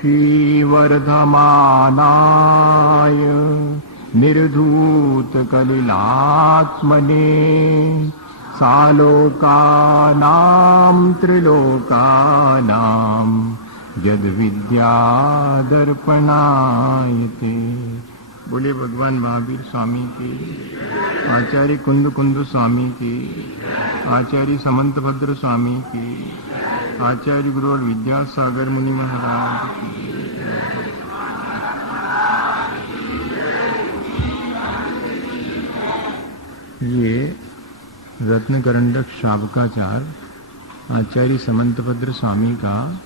यशी वर्धमानाय निर्धूत कलिलात्मने सालोकानां त्रिलोकानां यद विद्या दर्पणायते। बोले भगवान महावीर स्वामी की, आचार्य कुंद कुंद स्वामी की, आचार्य समंत भद्र स्वामी की, आचार्य गुरु विद्यासागर मुनि महाराज की। ये रत्नकरंडक शावकाचार आचार्य समंतभद्र स्वामी का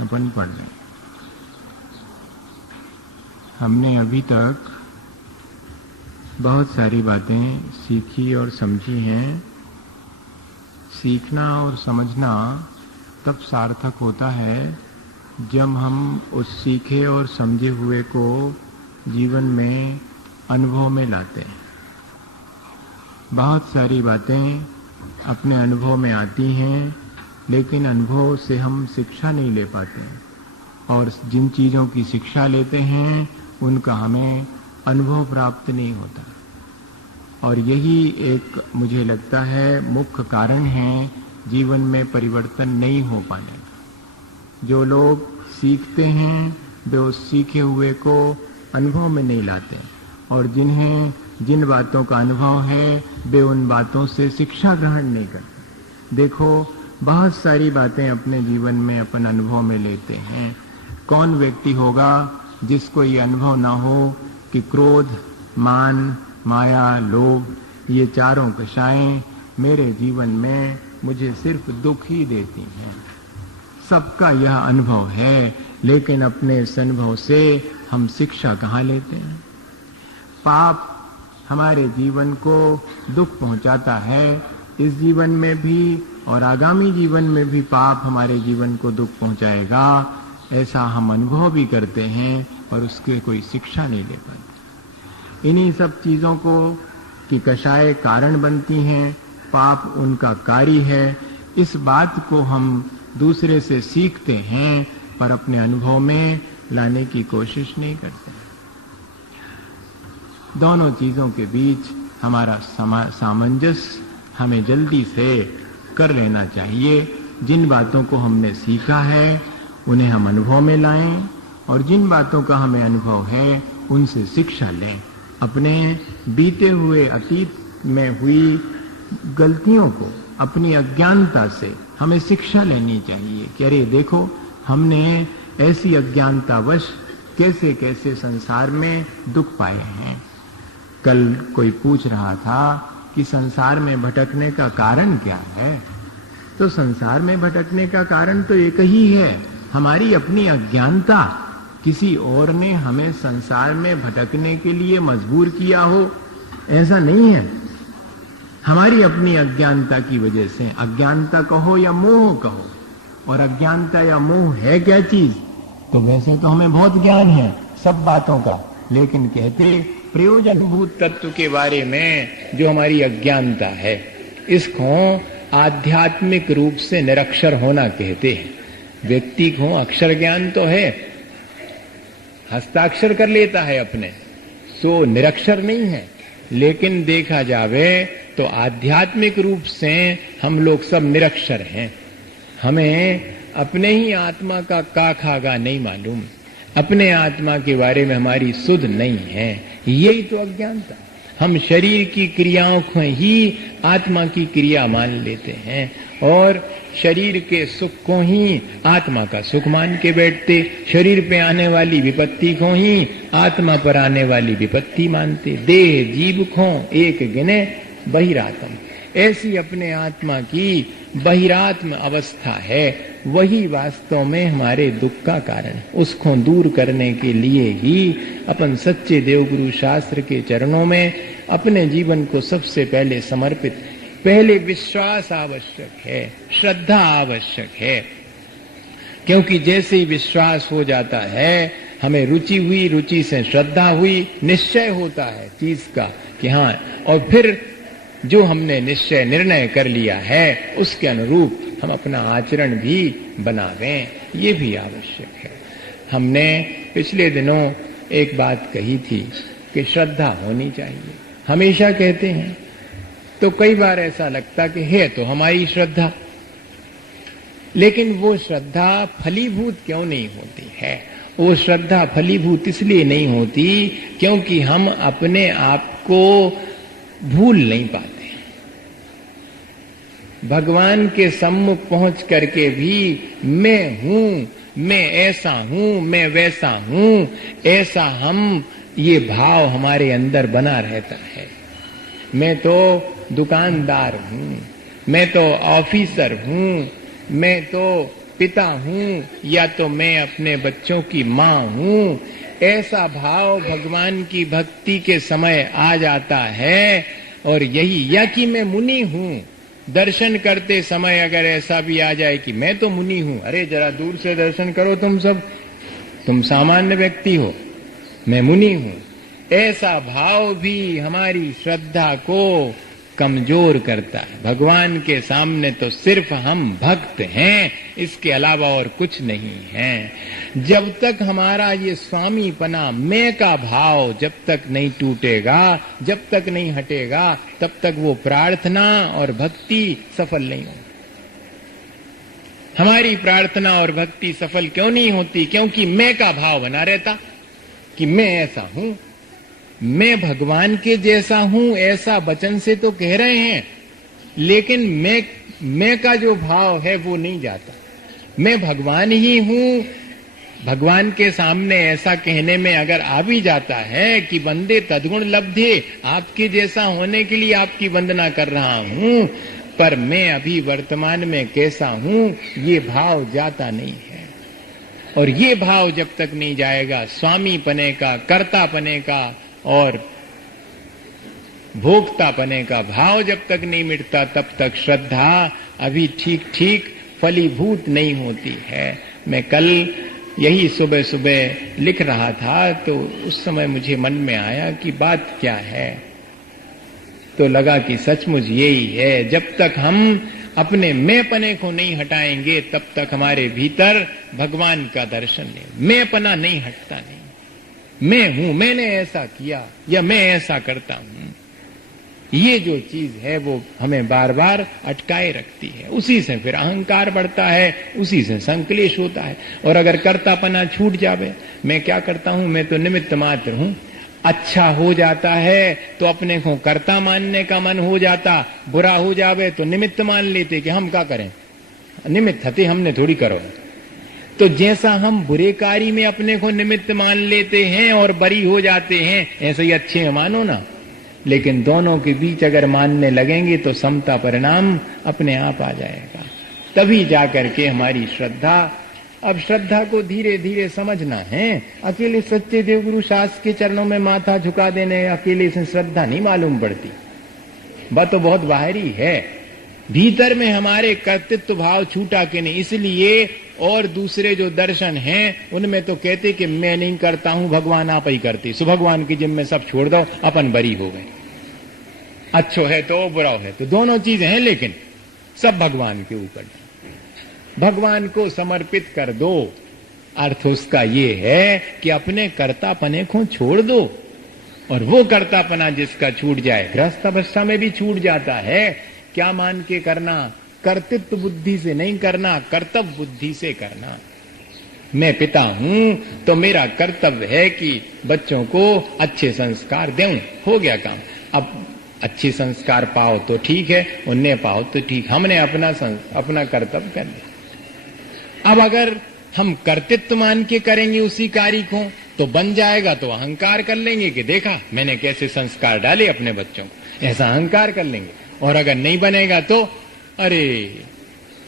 अपन पढ़ रहे हैं। हमने अभी तक बहुत सारी बातें सीखी और समझी हैं। सीखना और समझना तब सार्थक होता है जब हम उस सीखे और समझे हुए को जीवन में अनुभव में लाते हैं। बहुत सारी बातें अपने अनुभव में आती हैं, लेकिन अनुभव से हम शिक्षा नहीं ले पाते, और जिन चीज़ों की शिक्षा लेते हैं उनका हमें अनुभव प्राप्त नहीं होता। और यही एक मुझे लगता है मुख्य कारण है जीवन में परिवर्तन नहीं हो पाने। जो लोग सीखते हैं वे उस सीखे हुए को अनुभव में नहीं लाते, और जिन्हें जिन बातों का अनुभव है वे उन बातों से शिक्षा ग्रहण नहीं करते। देखो, बहुत सारी बातें अपने जीवन में अपन अनुभव में लेते हैं। कौन व्यक्ति होगा जिसको ये अनुभव ना हो कि क्रोध, मान, माया, लोभ, ये चारों कषाएं मेरे जीवन में मुझे सिर्फ दुख ही देती हैं। सबका यह अनुभव है, लेकिन अपने इस अनुभव से हम शिक्षा कहाँ लेते हैं? पाप हमारे जीवन को दुख पहुंचाता है। इस जीवन में भी और आगामी जीवन में भी पाप हमारे जीवन को दुख पहुंचाएगा, ऐसा हम अनुभव भी करते हैं और उसके कोई शिक्षा नहीं ले पाते। इन्हीं सब चीजों को कि कषाय कारण बनती हैं, पाप उनका कार्य है, इस बात को हम दूसरे से सीखते हैं पर अपने अनुभव में लाने की कोशिश नहीं करते। दोनों चीजों के बीच हमारा सामंजस्य हमें जल्दी से कर लेना चाहिए। जिन बातों को हमने सीखा है उन्हें हम अनुभव में लाएं, और जिन बातों का हमें अनुभव है उनसे शिक्षा लें। अपने बीते हुए अतीत में हुई गलतियों को, अपनी अज्ञानता से हमें शिक्षा लेनी चाहिए कि अरे देखो, हमने ऐसी अज्ञानतावश कैसे कैसे संसार में दुख पाए हैं। कल कोई पूछ रहा था कि संसार में भटकने का कारण क्या है? तो संसार में भटकने का कारण तो एक ही है, हमारी अपनी अज्ञानता। किसी और ने हमें संसार में भटकने के लिए मजबूर किया हो, ऐसा नहीं है। हमारी अपनी अज्ञानता की वजह से, अज्ञानता कहो या मोह कहो, और अज्ञानता या मोह है क्या चीज? तो वैसे तो हमें बहुत ज्ञान है सब बातों का, लेकिन कहते प्रयोजनभूत तत्व के बारे में जो हमारी अज्ञानता है, इसको आध्यात्मिक रूप से निरक्षर होना कहते हैं। व्यक्ति को अक्षर ज्ञान तो है, हस्ताक्षर कर लेता है अपने, सो निरक्षर नहीं है। लेकिन देखा जावे तो आध्यात्मिक रूप से हम लोग सब निरक्षर हैं। हमें अपने ही आत्मा का का खागा नहीं मालूम, अपने आत्मा के बारे में हमारी सुध नहीं है। यही तो अज्ञानता। हम शरीर की क्रियाओं को ही आत्मा की क्रिया मान लेते हैं, और शरीर के सुख को ही आत्मा का सुख मान के बैठते, शरीर पे आने वाली विपत्ति को ही आत्मा पर आने वाली विपत्ति मानते। देह जीव को एक गिने बहिरात्म, ऐसी अपने आत्मा की बहिरात्म अवस्था है, वही वास्तव में हमारे दुख का कारण। उसको दूर करने के लिए ही अपन सच्चे देवगुरु शास्त्र के चरणों में अपने जीवन को सबसे पहले समर्पित। पहले विश्वास आवश्यक है, श्रद्धा आवश्यक है, क्योंकि जैसे ही विश्वास हो जाता है, हमें रुचि हुई, रुचि से श्रद्धा हुई, निश्चय होता है चीज का कि हाँ, और फिर जो हमने निश्चय निर्णय कर लिया है उसके अनुरूप हम अपना आचरण भी बनावें, ये भी आवश्यक है। हमने पिछले दिनों एक बात कही थी कि श्रद्धा होनी चाहिए, हमेशा कहते हैं। तो कई बार ऐसा लगता कि है तो हमारी श्रद्धा, लेकिन वो श्रद्धा फलीभूत क्यों नहीं होती है? वो श्रद्धा फलीभूत इसलिए नहीं होती क्योंकि हम अपने आप को भूल नहीं पाते। भगवान के सम्मुख पहुंच करके भी मैं हूं, मैं ऐसा हूं, मैं वैसा हूं, ऐसा हम ये भाव हमारे अंदर बना रहता है। मैं तो दुकानदार हूं, मैं तो ऑफिसर हूं, मैं तो पिता हूं, या तो मैं अपने बच्चों की मां हूं। ऐसा भाव भगवान की भक्ति के समय आ जाता है। और यही, या कि मैं मुनि हूं, दर्शन करते समय अगर ऐसा भी आ जाए कि मैं तो मुनि हूं, अरे जरा दूर से दर्शन करो तुम सब, तुम सामान्य व्यक्ति हो, मैं मुनि हूं, ऐसा भाव भी हमारी श्रद्धा को कमजोर करता है। भगवान के सामने तो सिर्फ हम भक्त हैं, इसके अलावा और कुछ नहीं है। जब तक हमारा ये स्वामीपना, मैं का भाव जब तक नहीं टूटेगा, जब तक नहीं हटेगा, तब तक वो प्रार्थना और भक्ति सफल नहीं होगी। हमारी प्रार्थना और भक्ति सफल क्यों नहीं होती? क्योंकि मैं का भाव बना रहता कि मैं ऐसा हूं, मैं भगवान के जैसा हूं, ऐसा वचन से तो कह रहे हैं, लेकिन मैं का जो भाव है वो नहीं जाता। मैं भगवान ही हूं, भगवान के सामने ऐसा कहने में अगर आ भी जाता है कि वंदे तद्गुण लब्धे, आपके जैसा होने के लिए आपकी वंदना कर रहा हूं, पर मैं अभी वर्तमान में कैसा हूं, ये भाव जाता नहीं है। और ये भाव जब तक नहीं जाएगा, स्वामी पने का, कर्ता पने का और भोक्ता पने का भाव जब तक नहीं मिटता, तब तक श्रद्धा अभी ठीक ठीक फलीभूत नहीं होती है। मैं कल यही सुबह सुबह लिख रहा था, तो उस समय मुझे मन में आया कि बात क्या है, तो लगा कि सचमुच यही है। जब तक हम अपने मैंपने को नहीं हटाएंगे, तब तक हमारे भीतर भगवान का दर्शन नहीं। मैंपना नहीं हटता, नहीं मैं हूं, मैंने ऐसा किया, या मैं ऐसा करता हूं, ये जो चीज है वो हमें बार बार अटकाए रखती है। उसी से फिर अहंकार बढ़ता है, उसी से संकलेश होता है। और अगर कर्तापना छूट जावे, मैं क्या करता हूं, मैं तो निमित्त मात्र हूं, अच्छा हो जाता है तो अपने को कर्ता मानने का मन हो जाता, बुरा हो जावे तो निमित्त मान लेते कि हम क्या करें, निमित्त थे, हमने थोड़ी करो। तो जैसा हम बुरे कार्य में अपने को निमित्त मान लेते हैं और बरी हो जाते हैं, ऐसे ही अच्छे मानो ना। लेकिन दोनों के बीच अगर मानने लगेंगे तो समता परिणाम अपने आप आ जाएगा। तभी जाकर के हमारी श्रद्धा, अब श्रद्धा को धीरे धीरे समझना है। अकेले सच्चे देवगुरु शास्त्र के चरणों में माथा झुका देने अकेले से श्रद्धा नहीं मालूम पड़ती। बात तो बहुत बाहरी है, भीतर में हमारे कर्तृत्व भाव छूटा के नहीं। इसलिए और दूसरे जो दर्शन हैं उनमें तो कहते कि मैं नहीं करता हूं, भगवान आप ही करते, सो भगवान की जिम्मे सब छोड़ दो, अपन बरी हो गए। अच्छो है तो बुरा है तो दोनों चीजें हैं, लेकिन सब भगवान के ऊपर, भगवान को समर्पित कर दो। अर्थ उसका ये है कि अपने कर्तापने को छोड़ दो। और वो कर्तापना जिसका छूट जाए, गृहस्थ अवस्था में भी छूट जाता है। क्या मान के करना, कर्तृत्व बुद्धि से नहीं करना, कर्तव्य बुद्धि से करना। मैं पिता हूं तो मेरा कर्तव्य है कि बच्चों को अच्छे संस्कार दूं, हो गया काम। अब अच्छे संस्कार पाओ तो ठीक है, उन्हें पाओ तो ठीक, हमने अपना कर्तव्य कर लिया। अब अगर हम कर्तृत्व मान के करेंगे उसी कार्य को तो बन जाएगा, तो अहंकार कर लेंगे कि देखा मैंने कैसे संस्कार डाले अपने बच्चों को, ऐसा अहंकार कर लेंगे। और अगर नहीं बनेगा तो अरे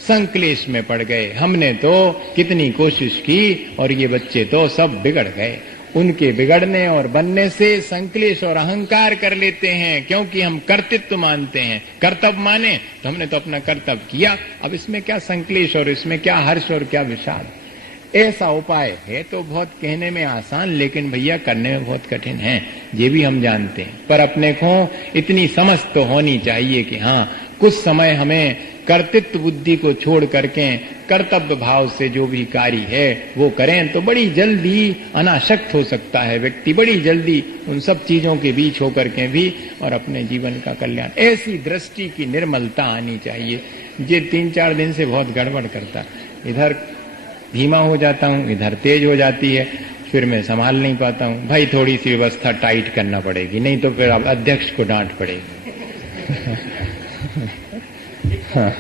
संकलेश में पड़ गए, हमने तो कितनी कोशिश की और ये बच्चे तो सब बिगड़ गए। उनके बिगड़ने और बनने से संकलेश और अहंकार कर लेते हैं, क्योंकि हम कर्तृत्व मानते हैं। कर्तव्य माने तो हमने तो अपना कर्तव्य किया, अब इसमें क्या संकलेश और इसमें क्या हर्ष और क्या विषाद। ऐसा उपाय है तो बहुत कहने में आसान, लेकिन भैया करने में बहुत कठिन है, ये भी हम जानते हैं। पर अपने को इतनी समझ तो होनी चाहिए कि हाँ, कुछ समय हमें कर्तृत्व बुद्धि को छोड़ करके कर्तव्य भाव से जो भी कार्य है वो करें तो बड़ी जल्दी अनासक्त हो सकता है व्यक्ति, बड़ी जल्दी उन सब चीजों के बीच होकर के भी और अपने जीवन का कल्याण। ऐसी दृष्टि की निर्मलता आनी चाहिए। ये 3-4 दिन से बहुत गड़बड़ करता, इधर धीमा हो जाता हूं, इधर तेज हो जाती है, फिर मैं संभाल नहीं पाता हूं। भाई थोड़ी सी व्यवस्था टाइट करना पड़ेगी, नहीं तो फिर अब अध्यक्ष को डांट पड़ेगी। हाँ,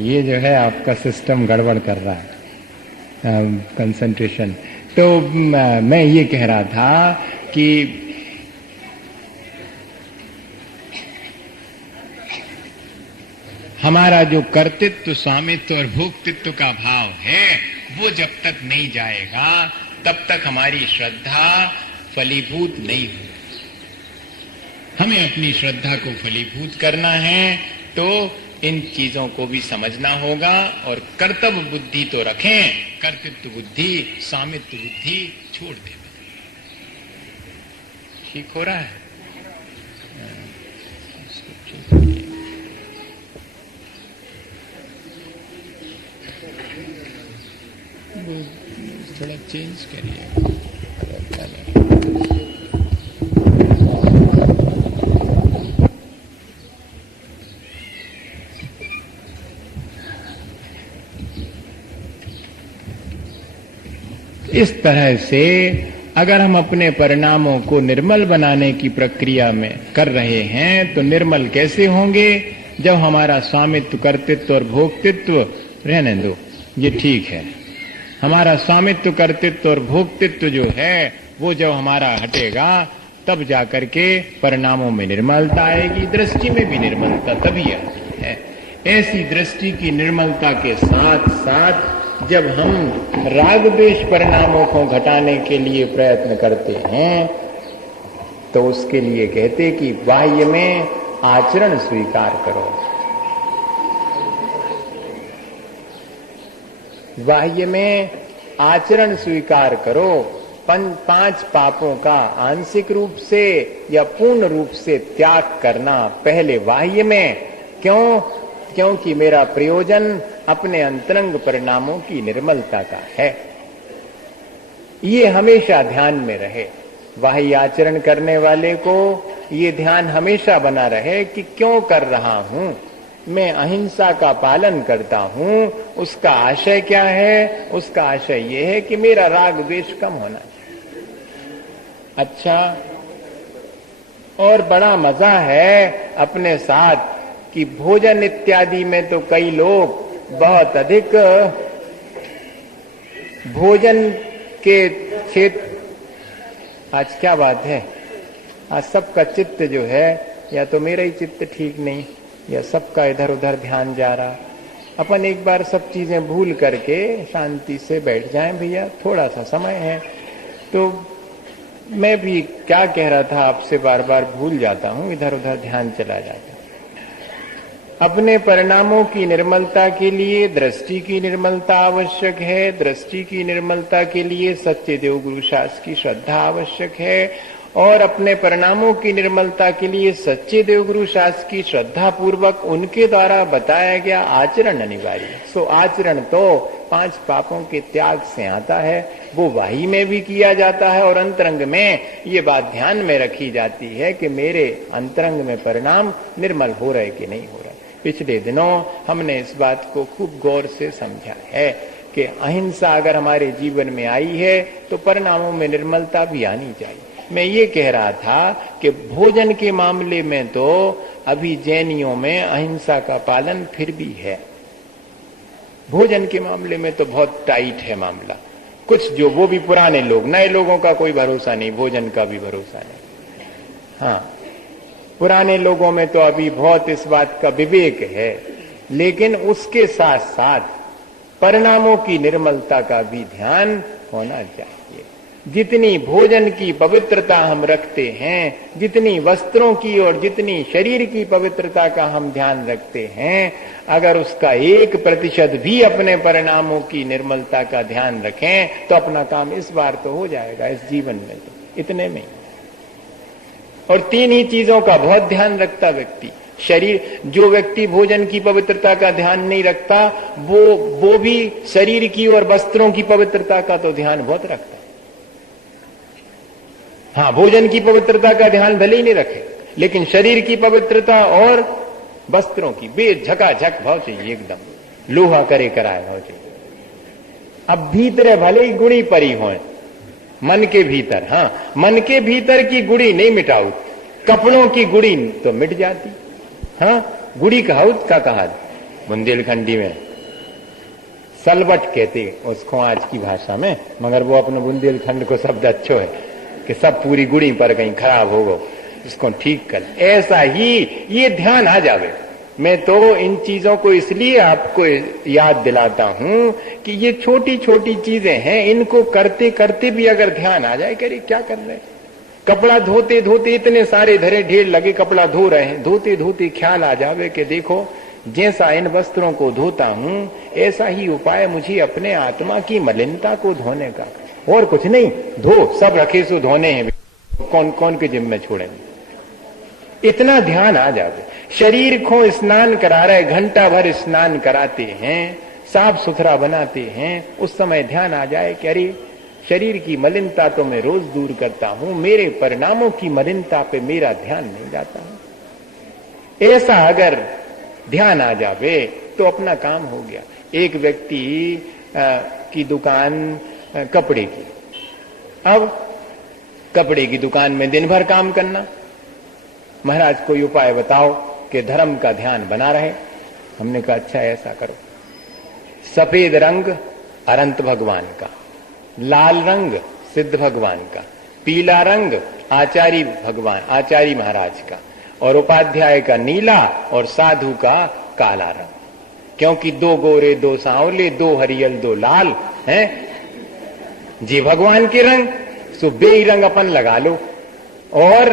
ये जो है आपका सिस्टम गड़बड़ कर रहा है, कंसंट्रेशन। तो मैं ये कह रहा था कि हमारा जो कर्तृत्व, स्वामित्व और भोक्तृत्व का भाव है वो जब तक नहीं जाएगा तब तक हमारी श्रद्धा फलीभूत नहीं होगी। हमें अपनी श्रद्धा को फलीभूत करना है तो इन चीजों को भी समझना होगा और कर्तव्य बुद्धि तो रखें, कर्तृत्व बुद्धि, स्वामित्व बुद्धि छोड़ दें। ठीक हो रहा है? थोड़ा चेंज करिए। इस तरह से अगर हम अपने परिणामों को निर्मल बनाने की प्रक्रिया में कर रहे हैं तो निर्मल कैसे होंगे? जब हमारा स्वामित्व, कर्तृत्व और भोक्तृत्व, रहने दो ये ठीक है, हमारा स्वामित्व, कर्तृत्व और भोक्तृत्व जो है वो जब हमारा हटेगा तब जाकर के परिणामों में निर्मलता आएगी, दृष्टि में भी निर्मलता तभी आती है। ऐसी दृष्टि की निर्मलता के साथ साथ जब हम राग द्वेष परिणामों को घटाने के लिए प्रयत्न करते हैं तो उसके लिए कहते कि बाह्य में आचरण स्वीकार करो। बाह्य में आचरण स्वीकार करो। 5 पापों का आंशिक रूप से या पूर्ण रूप से त्याग करना पहले बाह्य में। क्यों? क्योंकि मेरा प्रयोजन अपने अंतरंग परिणामों की निर्मलता का है। ये हमेशा ध्यान में रहे। बाह्य आचरण करने वाले को ये ध्यान हमेशा बना रहे कि क्यों कर रहा हूं, मैं अहिंसा का पालन करता हूं, उसका आशय क्या है? उसका आशय यह है कि मेरा राग द्वेष कम होना चाहिए। अच्छा, और बड़ा मजा है अपने साथ कि भोजन इत्यादि में तो कई लोग बहुत अधिक भोजन के क्षेत्र, आज क्या बात है, आज सबका चित्त जो है, या तो मेरा ही चित्त ठीक नहीं या सबका इधर उधर ध्यान जा रहा। अपन एक बार सब चीजें भूल करके शांति से बैठ जाएं भैया, थोड़ा सा समय है। तो मैं भी क्या कह रहा था आपसे बार बार भूल जाता हूं, इधर उधर ध्यान चला जाता है। अपने परिणामों की निर्मलता के लिए दृष्टि की निर्मलता आवश्यक है। दृष्टि की निर्मलता के लिए सच्चे देव गुरु शास्त्र की श्रद्धा आवश्यक है और अपने परिणामों की निर्मलता के लिए सच्चे देवगुरु शास्त्र की श्रद्धा पूर्वक उनके द्वारा बताया गया आचरण अनिवार्य है। सो आचरण तो 5 पापों के त्याग से आता है, वो वाही में भी किया जाता है और अंतरंग में ये बात ध्यान में रखी जाती है कि मेरे अंतरंग में परिणाम निर्मल हो रहे कि नहीं हो रहे। पिछले दिनों हमने इस बात को खूब गौर से समझा है कि अहिंसा अगर हमारे जीवन में आई है तो परिणामों में निर्मलता भी आनी चाहिए। मैं ये कह रहा था कि भोजन के मामले में तो अभी जैनियों में अहिंसा का पालन फिर भी है। भोजन के मामले में तो बहुत टाइट है मामला। कुछ जो वो भी पुराने लोग, नए लोगों का कोई भरोसा नहीं, भोजन का भी भरोसा नहीं। हाँ, पुराने लोगों में तो अभी बहुत इस बात का विवेक है, लेकिन उसके साथ साथ परिणामों की निर्मलता का भी ध्यान होना चाहिए। जितनी भोजन की पवित्रता हम रखते हैं, जितनी वस्त्रों की और जितनी शरीर की पवित्रता का हम ध्यान रखते हैं, अगर उसका 1% भी अपने परिणामों की निर्मलता का ध्यान रखें तो अपना काम इस बार तो हो जाएगा, इस जीवन में तो इतने में। और 3 ही चीजों का बहुत ध्यान रखता व्यक्ति, शरीर, जो व्यक्ति भोजन की पवित्रता का ध्यान नहीं रखता वो भी शरीर की और वस्त्रों की पवित्रता का तो ध्यान बहुत रखता है। हाँ, भोजन की पवित्रता का ध्यान भले ही नहीं रखे, लेकिन शरीर की पवित्रता और वस्त्रों की बेझकाझक भाव चाहिए, एकदम लोहा करे कराए भाव चाहिए। अब भीतर भले ही गुड़ी परी हो, मन के भीतर, हाँ मन के भीतर की गुड़ी नहीं मिटाऊ, कपड़ों की गुड़ी तो मिट जाती। हाँ, गुड़ी कहावत का कहा बुंदेलखंडी में सलबट कहते उसको आज की भाषा में, मगर वो अपने बुंदेलखंड को शब्द अच्छो है कि सब पूरी गुड़ी पर कहीं खराब हो गो, इसको ठीक कर। ऐसा ही ये ध्यान आ जावे। मैं तो इन चीजों को इसलिए आपको याद दिलाता हूं कि ये छोटी छोटी चीजें हैं, इनको करते करते भी अगर ध्यान आ जाए, करे क्या कर रहे, कपड़ा धोते धोते इतने सारे धरे ढेर लगे, कपड़ा धो रहे हैं, धोते धोते ख्याल आ जावे कि देखो जैसा इन वस्त्रों को धोता हूं ऐसा ही उपाय मुझे अपने आत्मा की मलिनता को धोने का, और कुछ नहीं, धो सब रखे सो धोने हैं, कौन कौन के जिम्मे छोड़ेंगे। इतना ध्यान आ जावे। शरीर को स्नान करा रहे, घंटा भर स्नान कराते हैं, साफ सुथरा बनाते हैं, उस समय ध्यान आ जाए कि अरे शरीर की मलिनता तो मैं रोज दूर करता हूं, मेरे परिणामों की मलिनता पे मेरा ध्यान नहीं जाता है। ऐसा अगर ध्यान आ जावे तो अपना काम हो गया। एक व्यक्ति की दुकान कपड़े की, अब कपड़े की दुकान में दिन भर काम करना, महाराज कोई उपाय बताओ कि धर्म का ध्यान बना रहे। हमने कहा अच्छा ऐसा करो, सफेद रंग अनंत भगवान का, लाल रंग सिद्ध भगवान का, पीला रंग आचार्य भगवान आचार्य महाराज का, और उपाध्याय का नीला और साधु का काला रंग, क्योंकि दो गोरे दो सांवले दो हरियल दो लाल हैं जी भगवान के रंग, सो बे रंग अपन लगा लो। और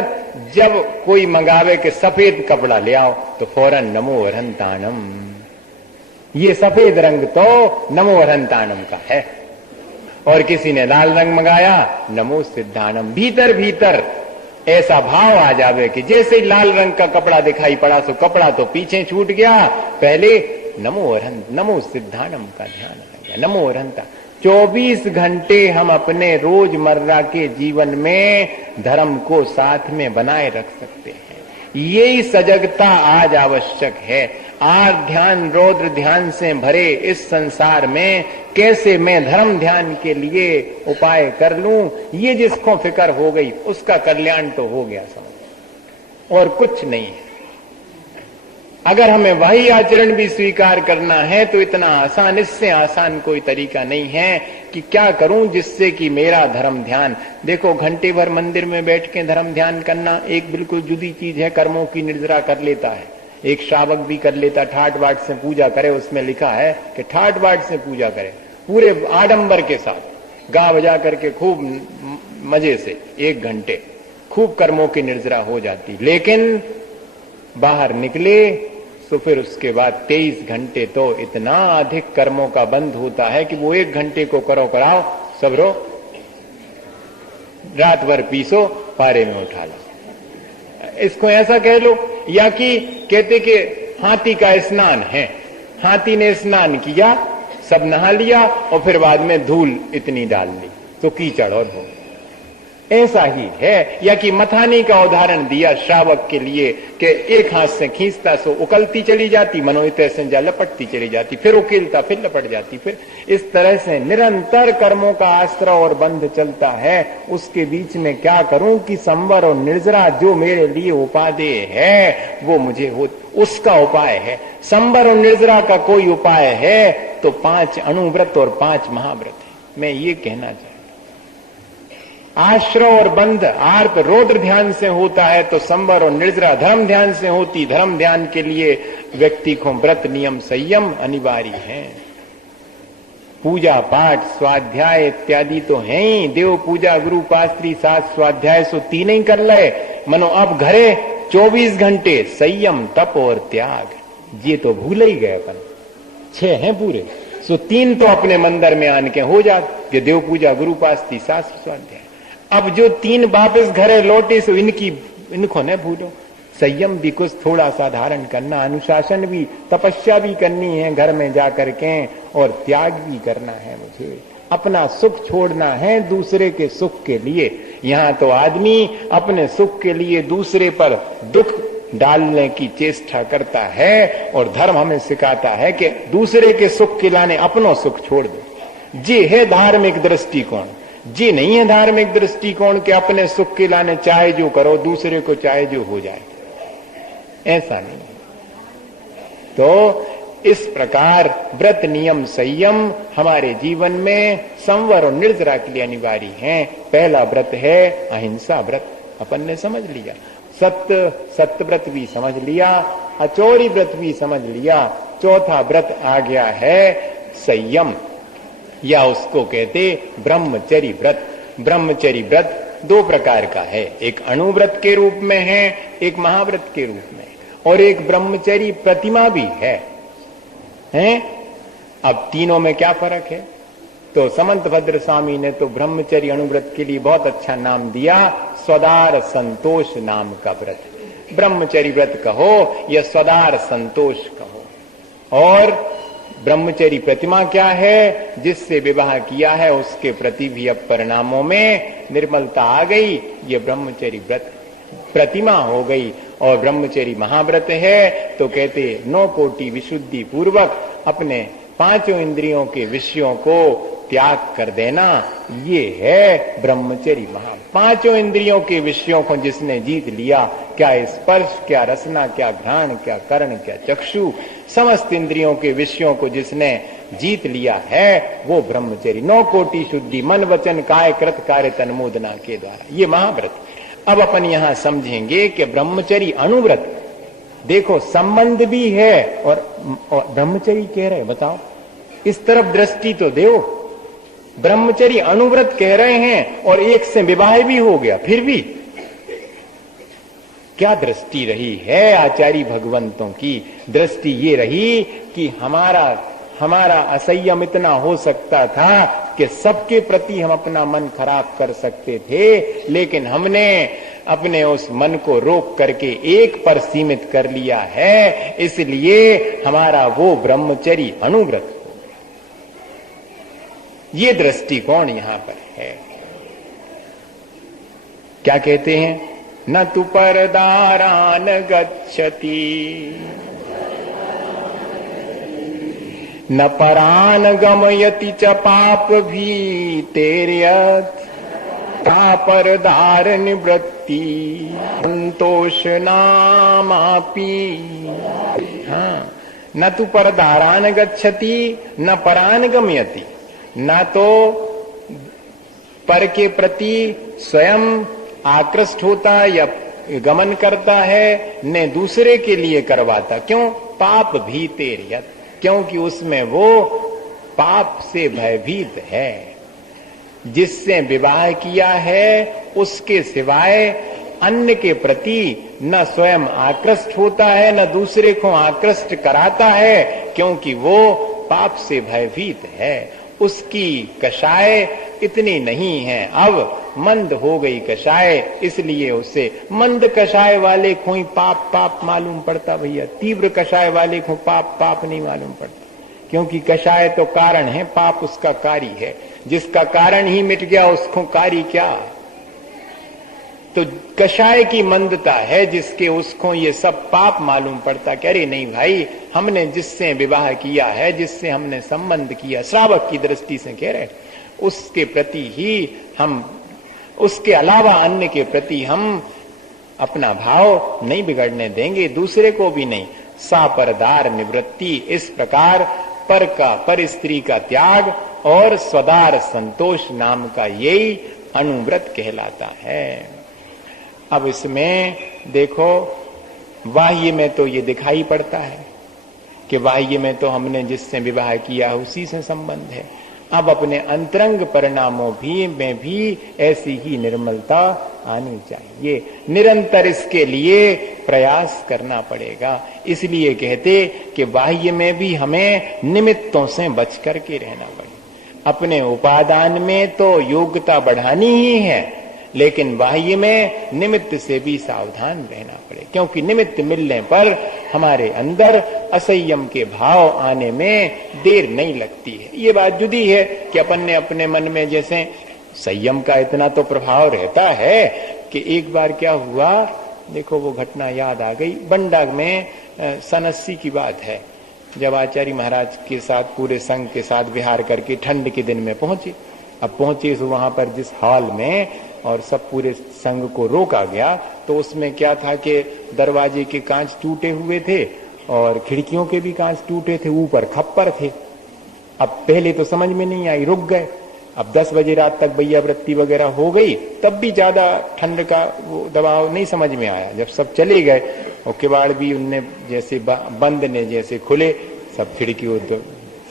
जब कोई मंगावे के सफेद कपड़ा ले आओ तो फौरन नमो अरहंताणम, ये सफेद रंग तो नमो अरहंताणम का है। और किसी ने लाल रंग मंगाया, नमो सिद्धाणम। भीतर भीतर ऐसा भाव आ जावे कि जैसे ही लाल रंग का कपड़ा दिखाई पड़ा सो कपड़ा तो पीछे छूट गया, पहले नमो अरहंत नमो सिद्धाणम का ध्यान आ गया, नमो अरहंता। 24 घंटे हम अपने रोजमर्रा के जीवन में धर्म को साथ में बनाए रख सकते हैं। यही सजगता आज आवश्यक है। आज ध्यान रौद्र ध्यान से भरे इस संसार में कैसे मैं धर्म ध्यान के लिए उपाय कर लूं, ये जिसको फिक्र हो गई उसका कल्याण तो हो गया समझ, और कुछ नहीं है। अगर हमें वही आचरण भी स्वीकार करना है तो इतना आसान, इससे आसान कोई तरीका नहीं है कि क्या करूं जिससे कि मेरा धर्म ध्यान। देखो घंटे भर मंदिर में बैठ के धर्म ध्यान करना एक बिल्कुल जुदी चीज है, कर्मों की निर्जरा कर लेता है। एक श्रावक भी कर लेता, ठाट बाट से पूजा करे, उसमें लिखा है कि ठाट बाट से पूजा करे, पूरे आडंबर के साथ गा बजा करके खूब मजे से 1 घंटे खूब कर्मों की निर्जरा हो जाती। लेकिन बाहर निकले तो फिर उसके बाद 23 घंटे तो इतना अधिक कर्मों का बंध होता है कि वो 1 घंटे को करो कराओ सब रो, रात भर पीसो, पारे में उठा लो। इसको ऐसा कह लो, या कि कहते कि हाथी का स्नान है, हाथी ने स्नान किया, सब नहा लिया और फिर बाद में धूल इतनी डाल ली तो कीचड़ और हो। ऐसा ही है। या कि मथानी का उदाहरण दिया श्रावक के लिए कि एक हाथ से खींचता सो उकलती चली जाती, मनोहित से जा लपटती चली जाती, फिर उकेलता फिर लपट जाती, फिर इस तरह से निरंतर कर्मों का आश्रय और बंध चलता है। उसके बीच में क्या करूं कि संवर और निर्जरा जो मेरे लिए उपादेय है वो मुझे हो, उसका उपाय है। संवर और निर्जरा का कोई उपाय है तो 5 अणुव्रत और 5 महाव्रत है। मैं ये कहना चाहता, आश्रय और बंध आर्त रौद्र ध्यान से होता है तो संवर और निर्जरा धर्म ध्यान से होती। धर्म ध्यान के लिए व्यक्ति को व्रत नियम संयम अनिवार्य है। पूजा पाठ स्वाध्याय इत्यादि तो है ही, देव पूजा गुरु पास्त्री 7 स्वाध्याय सो 3 ही कर ले। मनो अब घरे 24 घंटे संयम तप और त्याग, ये तो भूल ही गए अपन। 6 हैं पूरे, सो 3 तो अपने मंदिर में आन के हो जाते, देव पूजा गुरु पास्त्री 7 स्वाध्याय। अब जो 3 वापस घरे लौटे सो इनको न भूलो, संयम भी कुछ थोड़ा सा धारण करना, अनुशासन भी, तपस्या भी करनी है घर में जा करके, और त्याग भी करना है मुझे, अपना सुख छोड़ना है दूसरे के सुख के लिए। यहां तो आदमी अपने सुख के लिए दूसरे पर दुख डालने की चेष्टा करता है, और धर्म हमें सिखाता है कि दूसरे के सुख के लाने अपनो सुख छोड़ दो। ये है धार्मिक दृष्टिकोण। ये नहीं है धार्मिक दृष्टिकोण के अपने सुख के लाने चाहे जो करो, दूसरे को चाहे जो हो जाए, ऐसा नहीं। तो इस प्रकार व्रत नियम संयम हमारे जीवन में संवर और निर्जरा के लिए अनिवार्य है। पहला व्रत है अहिंसा व्रत, अपन ने समझ लिया। सत्य व्रत भी समझ लिया, अचौरी व्रत भी समझ लिया। चौथा व्रत आ गया है संयम, या उसको कहते ब्रह्मचर्य व्रत। ब्रह्मचर्य व्रत दो प्रकार का है, एक अणुव्रत के रूप में है, एक महाव्रत के रूप में, और एक ब्रह्मचर्य प्रतिमा भी है। अब तीनों में क्या फर्क है? तो समंत भद्र स्वामी ने तो ब्रह्मचर्य अणुव्रत के लिए बहुत अच्छा नाम दिया, स्वदार संतोष नाम का व्रत। ब्रह्मचर्य व्रत कहो या स्वदार संतोष कहो। और ब्रह्मचर्य प्रतिमा क्या है? जिससे विवाह किया है उसके प्रति भी अब परिणामों में निर्मलता आ गई, ये ब्रह्मचर्य व्रत प्रतिमा हो गई। और ब्रह्मचर्य महाव्रत है तो कहते 9 कोटि विशुद्धि पूर्वक अपने 5 इंद्रियों के विषयों को त्याग कर देना, ये है ब्रह्मचर्य महा। 5 इंद्रियों के विषयों को जिसने जीत लिया, क्या स्पर्श, क्या रसना, क्या घ्राण, क्या कर्ण, क्या चक्षु, समस्त इंद्रियों के विषयों को जिसने जीत लिया है वो ब्रह्मचर्य। 9 कोटि शुद्धि मन वचन काय कृत कार्य तन्मोदना के द्वारा, ये महाव्रत। अब अपन यहां समझेंगे कि ब्रह्मचर्य अणुव्रत, देखो संबंध भी है और ब्रह्मचर्य कह रहे, बताओ इस तरफ दृष्टि तो दो। ब्रह्मचर्य अणुव्रत कह रहे हैं और एक से विवाह भी हो गया, फिर भी क्या दृष्टि रही है आचार्य भगवंतों की? दृष्टि ये रही कि हमारा असंयम इतना हो सकता था कि सबके प्रति हम अपना मन खराब कर सकते थे, लेकिन हमने अपने उस मन को रोक करके एक पर सीमित कर लिया है, इसलिए हमारा वो ब्रह्मचर्य अणुव्रत। ये दृष्टिकोण यहां पर है। क्या कहते हैं? न तु परदारान गच्छति न परान गमयति च पाप भीतेर्यत् का परदार निवृत्ति संतोष नामापि। हाँ, न तु परदारान गच्छति न परान गमयति, न तो पर के प्रति स्वयं आकृष्ट होता या गमन करता है, न दूसरे के लिए करवाता। क्यों? पाप भीतेर्यत्, क्योंकि उसमें वो पाप से भयभीत है। जिससे विवाह किया है उसके सिवाय अन्य के प्रति न स्वयं आकृष्ट होता है न दूसरे को आकृष्ट कराता है, क्योंकि वो पाप से भयभीत है। उसकी कषाय इतनी नहीं है, अब मंद हो गई कषाय, इसलिए उसे मंद कषाय वाले को ही पाप पाप मालूम पड़ता भैया, तीव्र कषाय वाले को पाप पाप नहीं मालूम पड़ता। क्योंकि कषाय तो कारण है, पाप उसका कार्य है। जिसका कारण ही मिट गया उसको कार्य क्या? तो कषाय की मंदता है जिसके उसको ये सब पाप मालूम पड़ता। कह रही नहीं भाई, हमने जिससे विवाह किया है, जिससे हमने संबंध किया, श्रावक की दृष्टि से कह रहे, उसके प्रति ही हम, उसके अलावा अन्य के प्रति हम अपना भाव नहीं बिगड़ने देंगे, दूसरे को भी नहीं। सा परदार निवृत्ति, इस प्रकार पर स्त्री का त्याग और स्वदार संतोष नाम का यही अणुव्रत कहलाता है। अब इसमें देखो, बाह्य में तो ये दिखाई पड़ता है कि बाह्य में तो हमने जिससे विवाह किया उसी से संबंध है। अब अपने अंतरंग परिणामों में भी ऐसी ही निर्मलता आनी चाहिए। निरंतर इसके लिए प्रयास करना पड़ेगा। इसलिए कहते कि बाह्य में भी हमें निमित्तों से बच करके रहना पड़ेगा। अपने उपादान में तो योग्यता बढ़ानी ही है, लेकिन बाह्य में निमित्त से भी सावधान रहना पड़े, क्योंकि निमित्त मिलने पर हमारे अंदर असंयम के भाव आने में देर नहीं लगती है। ये बात जुदी है कि अपन ने अपने मन में जैसे संयम का इतना तो प्रभाव रहता है कि एक बार क्या हुआ, देखो वो घटना याद आ गई, बंडा में सन 80 की बात है, जब आचार्य महाराज के साथ पूरे संघ के साथ विहार करके ठंड के दिन में पहुंचे। अब पहुंचे तो वहां पर जिस हॉल में और सब पूरे संघ को रोका गया, तो उसमें क्या था कि दरवाजे के कांच टूटे हुए थे और खिड़कियों के भी कांच टूटे थे, ऊपर खप्पर थे। अब पहले तो समझ में नहीं आई, रुक गए। अब 10 बजे रात तक भैया वृत्ति वगैरह हो गई, तब भी ज्यादा ठंड का वो दबाव नहीं समझ में आया। जब सब चले गए और किवाड़ भी उनने जैसे बंद ने जैसे खुले, सब खिड़की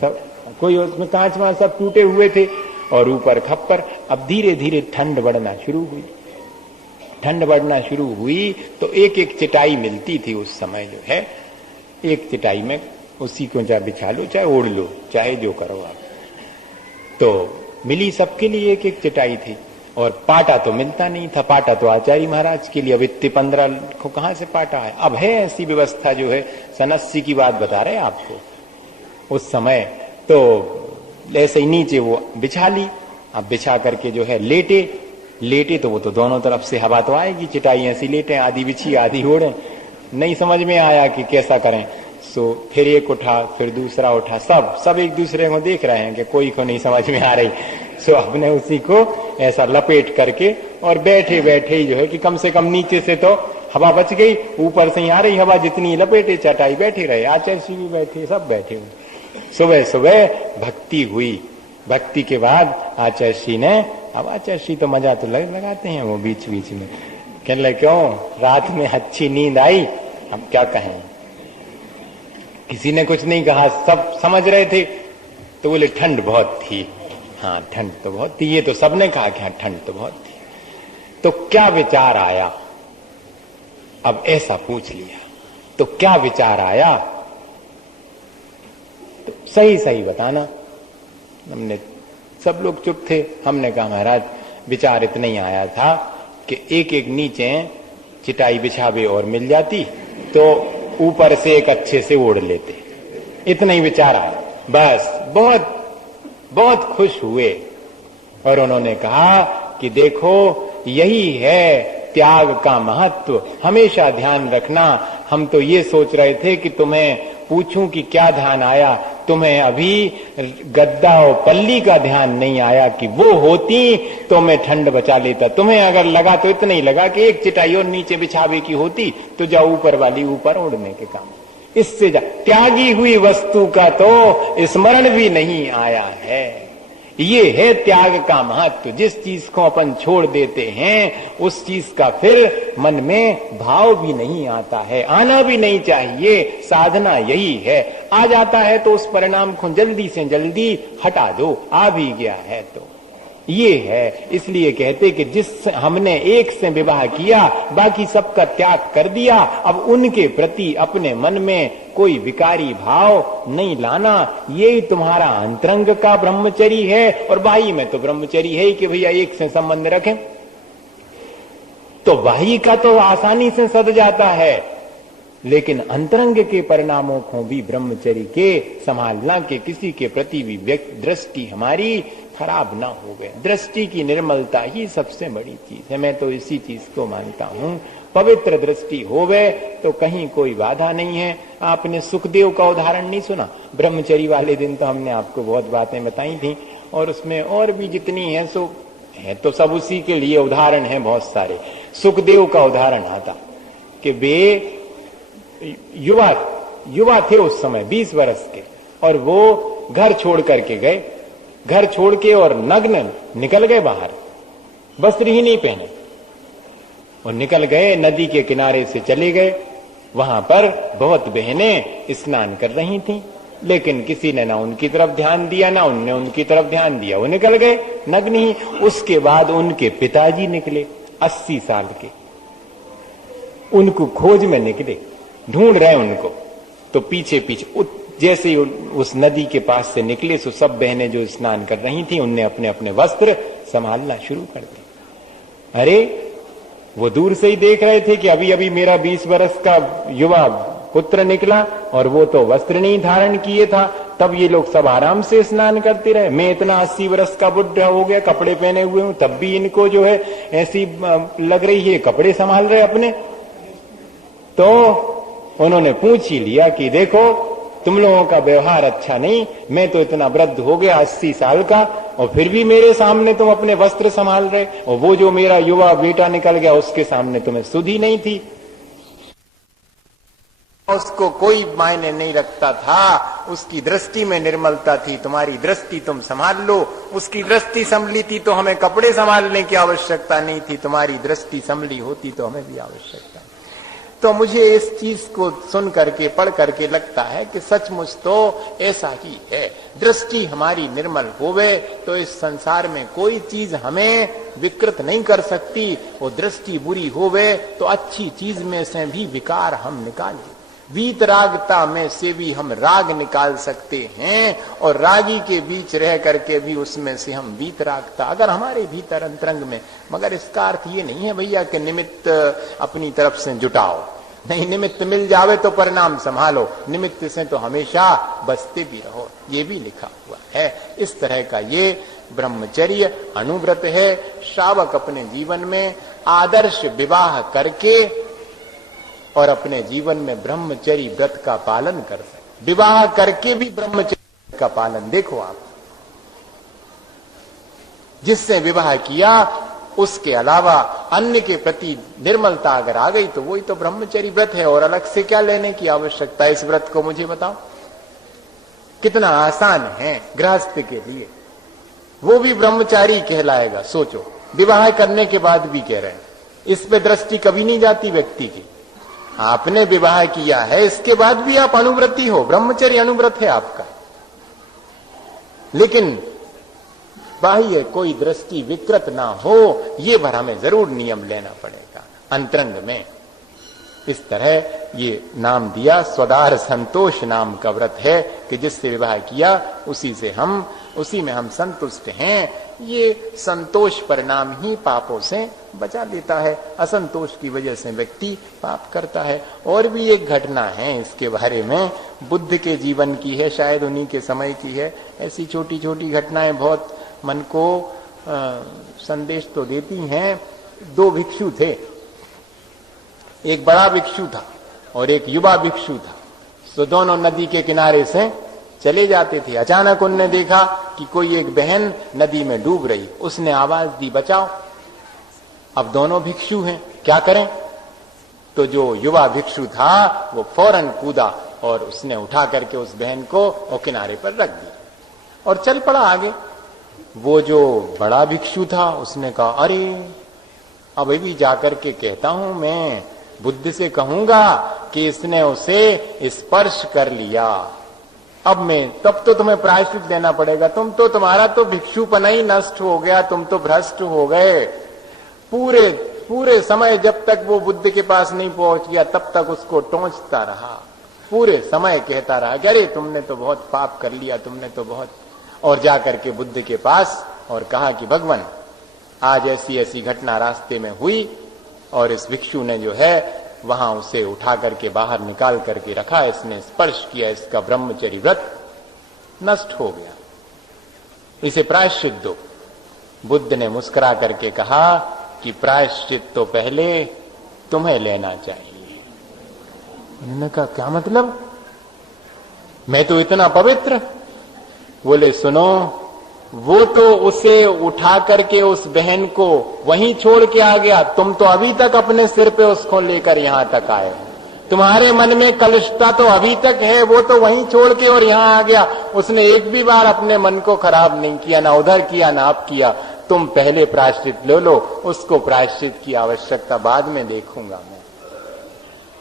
सब कोई उसमें कांच वांच सब टूटे हुए थे और ऊपर खप्पर। अब धीरे धीरे ठंड बढ़ना शुरू हुई। ठंड बढ़ना शुरू हुई तो एक एक चटाई मिलती थी उस समय जो है, एक चटाई में उसी को चाहे बिछा लो चाहे ओढ़ लो चाहे जो करो आप। तो मिली सबके लिए एक एक चटाई थी और पाटा तो मिलता नहीं था। पाटा तो आचार्य महाराज के लिए, अब इतने 15 को कहां से पाटा है। अब है ऐसी व्यवस्था जो है, सन 80 की बात बता रहे आपको उस समय। तो ऐसे ही नीचे वो बिछा ली। अब बिछा करके जो है लेटे तो वो तो दोनों तरफ से हवा तो आएगी, चटाई ऐसी लेटे, आधी बिछी आधी ओढ़े। नहीं समझ में आया कि कैसा करें। सो फिर एक उठा, फिर दूसरा उठा, सब एक दूसरे को देख रहे हैं कि कोई को नहीं समझ में आ रही। सो अपने उसी को ऐसा लपेट करके और बैठे बैठे ही जो है कि कम से कम नीचे से तो हवा बच गई, ऊपर से ही आ रही हवा, जितनी लपेटे चटाई बैठे रहे। आचार्य भी बैठे, सब बैठे हुए। सुबह सुबह भक्ति हुई। भक्ति के बाद आचार्य ने, अब आचार्य तो मजा तो लगाते हैं वो बीच बीच में, कहने लगे क्यों रात में अच्छी नींद आई। हम क्या कहें, किसी ने कुछ नहीं कहा, सब समझ रहे थे। तो बोले ठंड बहुत थी। हाँ ठंड तो बहुत थी, ये तो सबने कहा कि हाँ ठंड तो बहुत थी। तो क्या विचार आया, अब ऐसा पूछ लिया तो क्या विचार आया, तो सही सही बताना। हमने सब लोग चुप थे। हमने कहा महाराज विचार इतना ही आया था कि एक एक नीचे चिटाई बिछावे और मिल जाती तो ऊपर से एक अच्छे से ओढ़ लेते, इतना ही विचार आया बस। बहुत बहुत खुश हुए और उन्होंने कहा कि देखो यही है त्याग का महत्व, हमेशा ध्यान रखना। हम तो ये सोच रहे थे कि तुम्हें पूछूं कि क्या ध्यान आया, तुम्हें अभी गद्दा और पल्ली का ध्यान नहीं आया कि वो होती तो मैं ठंड बचा लेता। तुम्हें अगर लगा तो इतना ही लगा कि एक चटाई और नीचे बिछावे की होती तो जाओ ऊपर वाली ऊपर ओढ़ने के काम। इससे त्यागी हुई वस्तु का तो स्मरण भी नहीं आया है। ये है त्याग का महत्व। जिस चीज को अपन छोड़ देते हैं उस चीज का फिर मन में भाव भी नहीं आता है, आना भी नहीं चाहिए। साधना यही है, आ जाता है तो उस परिणाम को जल्दी से जल्दी हटा दो, आ भी गया है तो ये है। इसलिए कहते कि जिस हमने एक से विवाह किया बाकी सबका त्याग कर दिया, अब उनके प्रति अपने मन में कोई विकारी भाव नहीं लाना, यही तुम्हारा अंतरंग का ब्रह्मचर्य है। और बाह्य में तो ब्रह्मचर्य है ही कि भैया एक से संबंध रखें, तो बाह्य का तो आसानी से सद जाता है, लेकिन अंतरंग के परिणामों को भी ब्रह्मचर्य के संभालना के किसी के प्रति भी दृष्टि हमारी खराब ना हो गए। दृष्टि की निर्मलता ही सबसे बड़ी चीज है। मैं तो इसी चीज को मानता हूं। पवित्र दृष्टि होवे तो कहीं कोई बाधा नहीं है। आपने सुखदेव का उदाहरण नहीं सुना? ब्रह्मचर्य वाले दिन तो हमने आपको बहुत बातें बताई थी और उसमें और भी जितनी है सो है तो सब उसी के लिए उदाहरण है बहुत सारे। सुखदेव का उदाहरण आता कि वे युवा थे उस समय 20 वर्ष के, और वो घर छोड़ करके गए। घर छोड़ के और नग्न निकल गए बाहर, वस्त्र ही नहीं पहने, और निकल गए नदी के किनारे से चले गए। वहां पर बहुत बहनें स्नान कर रही थीं, लेकिन किसी ने ना उनकी तरफ ध्यान दिया ना उनने उनकी तरफ ध्यान दिया, वो निकल गए नग्न ही। उसके बाद उनके पिताजी निकले 80 साल के, उनको खोज में निकले, ढूंढ रहे उनको। तो पीछे पीछे जैसे ही उस नदी के पास से निकले सो सब बहनें जो स्नान कर रही थी उनने अपने अपने वस्त्र संभालना शुरू कर दिए। अरे वो दूर से ही देख रहे थे कि अभी अभी मेरा 20 वर्ष का युवा पुत्र निकला और वो तो वस्त्र नहीं धारण किए था, तब ये लोग सब आराम से स्नान करते रहे। मैं इतना 80 वर्ष का बुढ़ा हो गया, कपड़े पहने हुए हूं, तब भी इनको जो है ऐसी लग रही है, कपड़े संभाल रहे अपने। तो उन्होंने पूछ ही लिया कि देखो तुम लोगों का व्यवहार अच्छा नहीं, मैं तो इतना वृद्ध हो गया 80 साल का और फिर भी मेरे सामने तुम अपने वस्त्र संभाल रहे, और वो जो मेरा युवा बेटा निकल गया उसके सामने तुम्हें सुधि नहीं थी। उसको कोई मायने नहीं रखता था, उसकी दृष्टि में निर्मलता थी। तुम्हारी दृष्टि तुम संभाल लो, उसकी दृष्टि संभली थी तो हमें कपड़े संभालने की आवश्यकता नहीं थी, तुम्हारी दृष्टि संभली होती तो हमें भी आवश्यकता। तो मुझे इस चीज को सुन करके पढ़ करके लगता है कि सचमुच तो ऐसा ही है। दृष्टि हमारी निर्मल होवे तो इस संसार में कोई चीज हमें विकृत नहीं कर सकती, और दृष्टि बुरी होवे तो अच्छी चीज में से भी विकार हम निकालें। वीतरागता में से भी हम राग निकाल सकते हैं, और रागी के बीच रह करके भी उसमें से हम वीतरागता अगर हमारे भीतर अंतरंग में, मगर इसका अर्थ ये नहीं है भैया कि निमित्त अपनी तरफ से जुटाओ, नहीं, निमित्त मिल जावे तो परिणाम संभालो, निमित्त से तो हमेशा बचते भी रहो, ये भी लिखा हुआ है। इस तरह का ये ब्रह्मचर्य अनुव्रत है। श्रावक अपने जीवन में आदर्श विवाह करके और अपने जीवन में ब्रह्मचर्य व्रत का पालन कर सकते। विवाह करके भी ब्रह्मचर्य का पालन, देखो आप, जिससे विवाह किया उसके अलावा अन्य के प्रति निर्मलता अगर आ गई तो वही तो ब्रह्मचर्य व्रत है, और अलग से क्या लेने की आवश्यकता है इस व्रत को, मुझे बताओ। कितना आसान है गृहस्थ के लिए, वो भी ब्रह्मचारी कहलाएगा। सोचो, विवाह करने के बाद भी कह रहे हैं, इस पे दृष्टि कभी नहीं जाती व्यक्ति की। आपने विवाह किया है, इसके बाद भी आप अनुव्रती हो, ब्रह्मचर्य अनुव्रत है आपका, लेकिन बाह्य कोई दृष्टि विकृत ना हो, ये भर हमें जरूर नियम लेना पड़ेगा अंतरंग में। इस तरह ये नाम दिया, स्वदार संतोष नाम का व्रत है कि जिससे विवाह किया उसी में हम संतुष्ट हैं। ये संतोष परिणाम ही पापों से बचा देता है, असंतोष की वजह से व्यक्ति पाप करता है। और भी एक घटना है इसके बारे में, बुद्ध के जीवन की है, शायद उन्हीं के समय की है। ऐसी छोटी छोटी घटनाएं बहुत मन को संदेश तो देती हैं। दो भिक्षु थे, एक बड़ा भिक्षु था और एक युवा भिक्षु था। तो दोनों नदी के किनारे से चले जाते थे। अचानक उनने देखा कि कोई एक बहन नदी में डूब रही, उसने आवाज दी, बचाओ। अब दोनों भिक्षु हैं, क्या करें? तो जो युवा भिक्षु था वो फौरन कूदा और उसने उठा करके उस बहन को और किनारे पर रख दिया और चल पड़ा आगे। वो जो बड़ा भिक्षु था उसने कहा, अरे अब भी जाकर के कहता हूं, मैं बुद्ध से कहूंगा कि इसने उसे स्पर्श कर लिया, तब तो तुम्हें प्रायश्चित देना पड़ेगा। तुम्हारा तो भिक्षुपना ही नष्ट हो गया, तुम तो भ्रष्ट हो गए। पूरे समय जब तक वो बुद्ध के पास नहीं पहुंच गया तब तक उसको टोंचता रहा, पूरे समय कहता रहा कि अरे तुमने तो बहुत पाप कर लिया, तुमने तो बहुत। और जाकर के बुद्ध के पास और कहा कि भगवान, आज ऐसी ऐसी घटना रास्ते में हुई और इस भिक्षु ने जो है वहां उसे उठा करके बाहर निकाल करके रखा, इसने स्पर्श किया, इसका ब्रह्मचर्य व्रत नष्ट हो गया, इसे प्रायश्चित दो। बुद्ध ने मुस्कुरा करके कहा कि प्रायश्चित तो पहले तुम्हें लेना चाहिए। उन्होंने कहा, क्या मतलब? मैं तो इतना पवित्र। बोले, सुनो, वो तो उसे उठा करके उस बहन को वहीं छोड़ के आ गया, तुम तो अभी तक अपने सिर पे उसको लेकर यहां तक आए। तुम्हारे मन में कलुषता तो अभी तक है, वो तो वहीं छोड़ के और यहां आ गया। उसने एक भी बार अपने मन को खराब नहीं किया, ना उधर किया ना आप किया। तुम पहले प्रायश्चित ले लो, उसको प्रायश्चित की आवश्यकता बाद में देखूंगा मैं।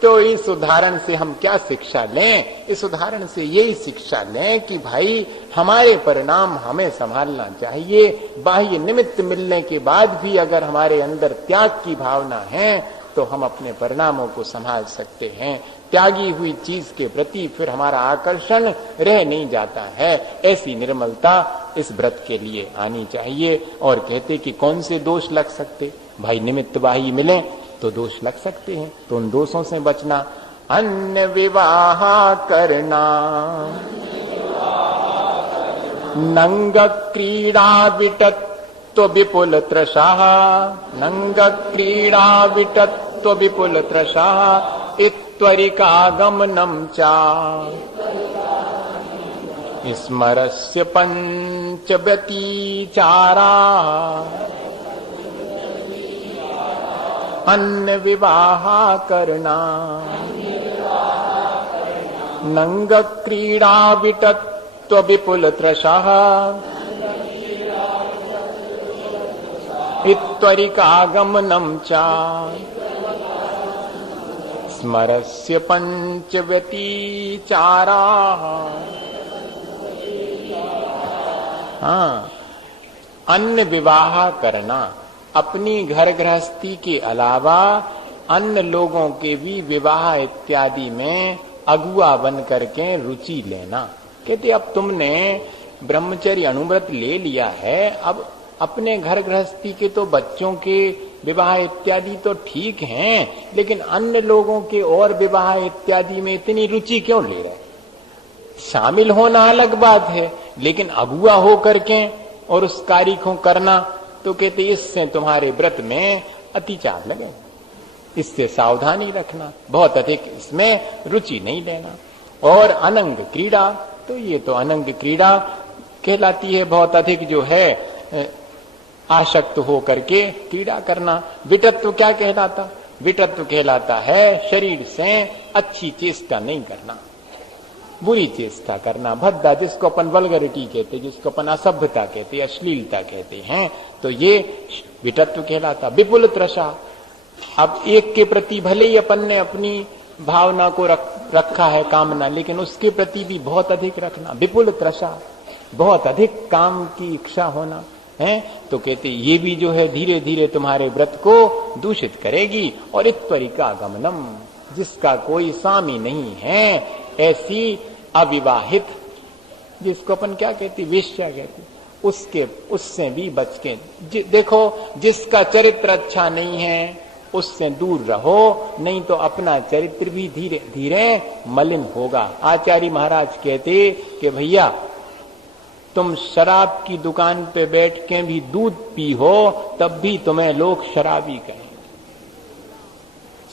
तो इस उदाहरण से हम क्या शिक्षा लें? इस उदाहरण से यही शिक्षा लें कि भाई हमारे परिणाम हमें संभालना चाहिए। बाह्य निमित्त मिलने के बाद भी अगर हमारे अंदर त्याग की भावना है तो हम अपने परिणामों को संभाल सकते हैं। त्यागी हुई चीज के प्रति फिर हमारा आकर्षण रह नहीं जाता है। ऐसी निर्मलता इस व्रत के लिए आनी चाहिए। और कहते कि कौन से दोष लग सकते, भाई निमित्त बाही मिले तो दोष लग सकते हैं, तो उन दोषों से बचना। अन्य विवाह करना, नंग क्रीड़ा विटत्व विपुल त्रषः, नंग क्रीड़ा विटत्व विपुल त्रषः, इत्त्वरिकागमनं च स्मरस्य पंच व्यतिचारा, अन्य विवाह करना, नंग क्रीड़ा विटत्व विपुल त्रषः, इत्त्वरिकागमनं च स्मरस्य पंच व्यतिचारा। हाँ, अन्य विवाह करना, अपनी घर गृहस्थी के अलावा अन्य लोगों के भी विवाह इत्यादि में अगुआ बन करके रुचि लेना। कहते अब तुमने ब्रह्मचर्य अनुव्रत ले लिया है, अब अपने घर गृहस्थी के तो बच्चों के विवाह इत्यादि तो ठीक हैं, लेकिन अन्य लोगों के और विवाह इत्यादि में इतनी रुचि क्यों ले रहे? शामिल होना अलग बात है, लेकिन अगुआ हो करके और उस कार्य को करना, तो कहते इससे तुम्हारे व्रत में अतिचार लगे, इससे सावधानी रखना, बहुत अधिक इसमें रुचि नहीं लेना। और अनंग क्रीड़ा, तो ये तो अनंग क्रीड़ा कहलाती है, बहुत अधिक जो है आसक्त हो करके क्रीड़ा करना। विटत्व क्या कहलाता? विटत्व कहलाता है शरीर से अच्छी चेष्टा नहीं करना, बुरी चेष्टा करना, भद्दा, जिसको अपन वल्गरिटी कहते, जिसको अपन असभ्यता कहते, अश्लीलता कहते हैं, तो ये विटत्व कहलाता। विपुल त्रषा, अब एक के प्रति भले ही अपन ने अपनी भावना को रखा है कामना, लेकिन उसके प्रति भी बहुत अधिक रखना। विपुल त्रषा, बहुत अधिक काम की इच्छा होना है, तो कहते ये भी जो है धीरे धीरे तुम्हारे व्रत को दूषित करेगी। और इत्त्वरिका गमनम, जिसका कोई स्वामी नहीं है, ऐसी अविवाहित, जिसको अपन क्या कहती, वेश्या कहती, उससे भी बच के देखो। जिसका चरित्र अच्छा नहीं है उससे दूर रहो, नहीं तो अपना चरित्र भी धीरे धीरे मलिन होगा। आचार्य महाराज कहते कि भैया तुम शराब की दुकान पे बैठ के भी दूध पी हो तब भी तुम्हें लोग शराबी कहेंगे,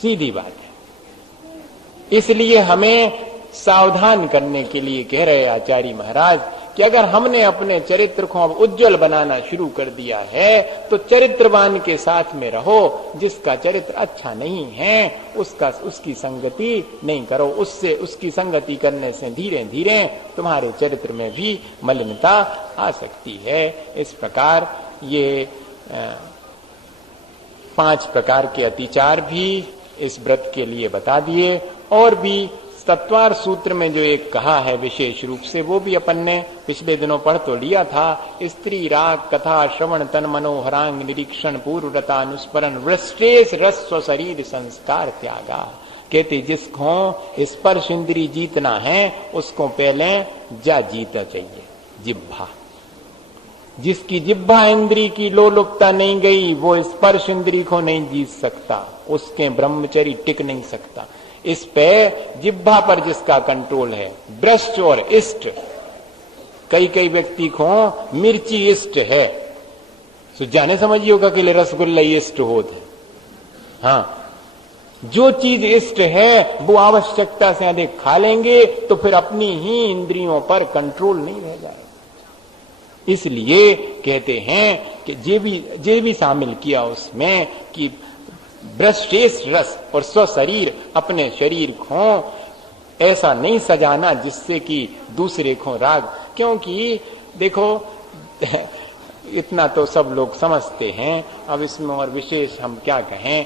सीधी बात है। इसलिए हमें सावधान करने के लिए कह रहे आचार्य महाराज कि अगर हमने अपने चरित्र को अब उज्जवल बनाना शुरू कर दिया है तो चरित्रवान के साथ में रहो। जिसका चरित्र अच्छा नहीं है उसकी संगति नहीं करो, उससे उसकी संगति करने से धीरे धीरे तुम्हारे चरित्र में भी मलिनता आ सकती है। इस प्रकार ये 5 प्रकार के अतिचार भी इस व्रत के लिए बता दिए। और भी तत्वार सूत्र में जो एक कहा है विशेष रूप से, वो भी अपन ने पिछले दिनों पढ़ तो लिया था। स्त्री राग कथा श्रवण तन मनोहरांग निरीक्षण पूर्वरता अनुस्मरण वृष्टेश रस्व शरीर संस्कार त्यागा। कहते जिसको स्पर्श इंद्री जीतना है उसको पहले जीता चाहिए जिह्वा। जिसकी जिह्वा इंद्री की लोलुपता नहीं गई वो स्पर्श इंद्री को नहीं जीत सकता, उसके ब्रह्मचर्य टिक नहीं सकता। इस पे जिह्वा पर जिसका कंट्रोल है, भ्रष्ट और इष्ट, कई व्यक्ति को मिर्ची इष्ट है, तो जाने समझिए होगा कि रसगुल्ला इष्ट होते। हाँ, जो चीज इष्ट है वो आवश्यकता से अधिक खा लेंगे तो फिर अपनी ही इंद्रियों पर कंट्रोल नहीं रह जाएगा। इसलिए कहते हैं कि जे भी शामिल किया उसमें कि भ्रष्टेश रस और स्वशरीर, अपने शरीर को ऐसा नहीं सजाना जिससे कि दूसरे को राग। क्योंकि देखो इतना तो सब लोग समझते हैं, अब इसमें और विशेष हम क्या कहें।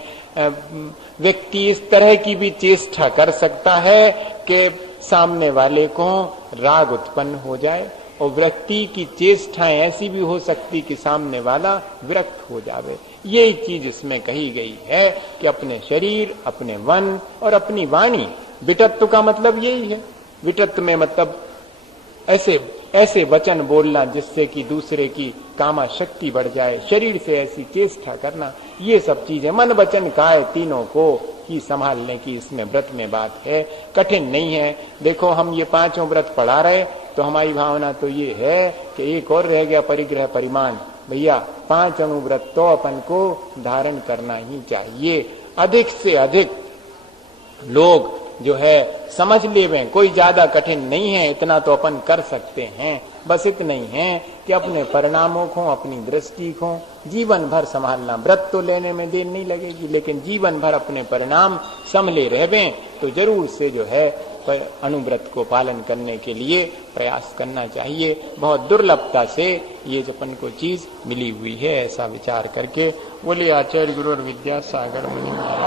व्यक्ति इस तरह की भी चेष्टा कर सकता है कि सामने वाले को राग उत्पन्न हो जाए, और व्यक्ति की चेष्टाएं ऐसी भी हो सकती कि सामने वाला विरक्त हो जावे। यही चीज इसमें कही गई है कि अपने शरीर, अपने मन और अपनी वाणी, विटत्व का मतलब यही है। विटत्व में मतलब ऐसे ऐसे वचन बोलना जिससे कि दूसरे की कामा शक्ति बढ़ जाए, शरीर से ऐसी चेष्टा करना, ये सब चीजें मन वचन काय तीनों को ही संभालने की इसमें व्रत में बात है। कठिन नहीं है। देखो हम ये 5 व्रत पढ़ा रहे तो हमारी भावना तो ये है कि एक और रह गया परिग्रह परिमाण। भैया 5 व्रत तो अपन को धारण करना ही चाहिए। अधिक से अधिक लोग जो है समझ लेवें, कोई ज्यादा कठिन नहीं है, इतना तो अपन कर सकते हैं। बस इतना ही है कि अपने परिणामों को, अपनी दृष्टि को जीवन भर संभालना। व्रत तो लेने में देर नहीं लगेगी, लेकिन जीवन भर अपने परिणाम संभले रहें तो जरूर से जो है अनुव्रत को पालन करने के लिए प्रयास करना चाहिए। बहुत दुर्लभता से ये अपन को चीज मिली हुई है, ऐसा विचार करके बोले आचार्य गुरु और विद्यासागर मुनि।